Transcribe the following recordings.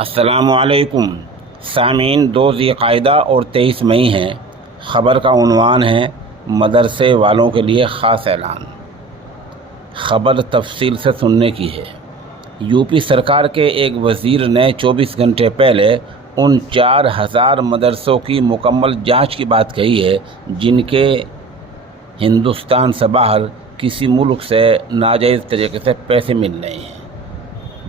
अस्सलामुअलैकुम सामीन। 2 ज़िलक़ाइदा और 23 मई हैं। ख़बर का उन्वान है मदरसे वालों के लिए ख़ास ऐलान। ख़बर तफसील से सुनने की है। यूपी सरकार के एक वज़ीर ने 24 घंटे पहले उन 4000 मदरसों की मुकम्मल जांच की बात कही है जिनके हिंदुस्तान से बाहर किसी मुल्क से नाजायज़ तरीके से पैसे मिल रहे हैं।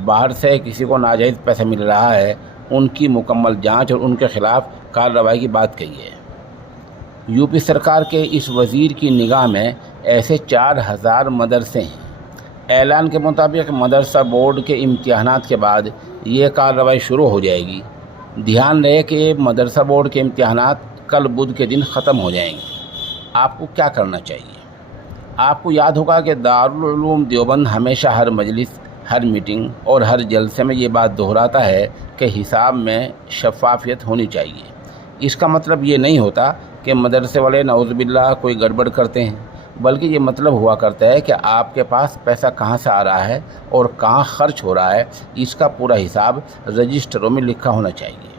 बाहर से किसी को नाजायज़ पैसा मिल रहा है, उनकी मुकम्मल जांच और उनके ख़िलाफ़ कार्रवाई की बात कही है। यूपी सरकार के इस वज़ीर की निगाह में ऐसे 4000 मदरसे हैं। ऐलान के मुताबिक मदरसा बोर्ड के इम्तिहानात के बाद ये कार्रवाई शुरू हो जाएगी। ध्यान रहे कि मदरसा बोर्ड के इम्तिहानात कल बुध के दिन ख़त्म हो जाएंगे। आपको क्या करना चाहिए? आपको याद होगा कि दारुल उलूम देवबंद हमेशा हर मजलिस, हर मीटिंग और हर जलसे में ये बात दोहराता है कि हिसाब में शफाफियत होनी चाहिए। इसका मतलब ये नहीं होता कि मदरसे वाले नऊज़ुबिल्लाह कोई गड़बड़ करते हैं, बल्कि ये मतलब हुआ करता है कि आपके पास पैसा कहाँ से आ रहा है और कहाँ खर्च हो रहा है, इसका पूरा हिसाब रजिस्टरों में लिखा होना चाहिए।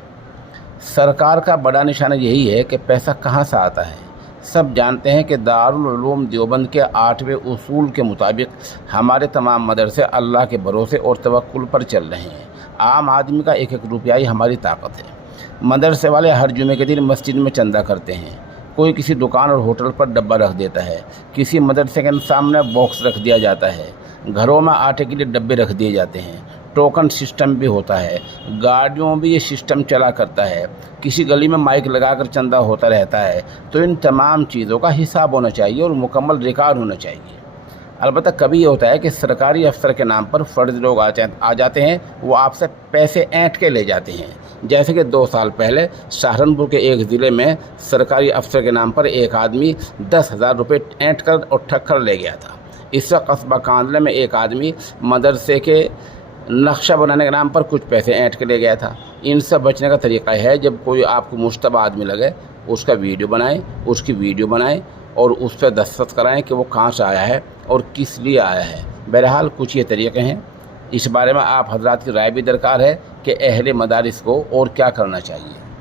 सरकार का बड़ा निशाना यही है कि पैसा कहाँ से आता है। सब जानते हैं कि दारुल उलूम देवबंद के 8वें उसूल के मुताबिक हमारे तमाम मदरसे अल्लाह के भरोसे और तवक्कुल पर चल रहे हैं। आम आदमी का एक एक रुपया ही हमारी ताकत है। मदरसे वाले हर जुमे के दिन मस्जिद में चंदा करते हैं। कोई किसी दुकान और होटल पर डब्बा रख देता है, किसी मदरसे के सामने बॉक्स रख दिया जाता है, घरों में आटे के लिए डब्बे रख दिए जाते हैं। टोकन सिस्टम भी होता है, गाड़ियों में भी ये सिस्टम चला करता है, किसी गली में माइक लगाकर चंदा होता रहता है। तो इन तमाम चीज़ों का हिसाब होना चाहिए और मुकम्मल रिकॉर्ड होना चाहिए। अलबत्ता कभी ये होता है कि सरकारी अफसर के नाम पर फ़र्द लोग आ जाते हैं, वो आपसे पैसे ऐंठ के ले जाते हैं। जैसे कि 2 साल पहले सहारनपुर के एक ज़िले में सरकारी अफसर के नाम पर एक आदमी 10,000 रुपये ऐंठ कर और ठग कर ले गया था। इस वक्त कस्बा कांदले में एक आदमी मदरसे के नक्शा बनाने के नाम पर कुछ पैसे ऐंठ के ले गया था। इनसे बचने का तरीका है, जब कोई आपको मुश्तबा आदमी लगे उसका वीडियो बनाएं, उसकी वीडियो बनाएं और उस पर दस्तखत कराएं कि वो कहाँ से आया है और किस लिए आया है। बहरहाल कुछ ये तरीके हैं। इस बारे में आप हजरात की राय भी दरकार है कि अहले मदारिस को और क्या करना चाहिए।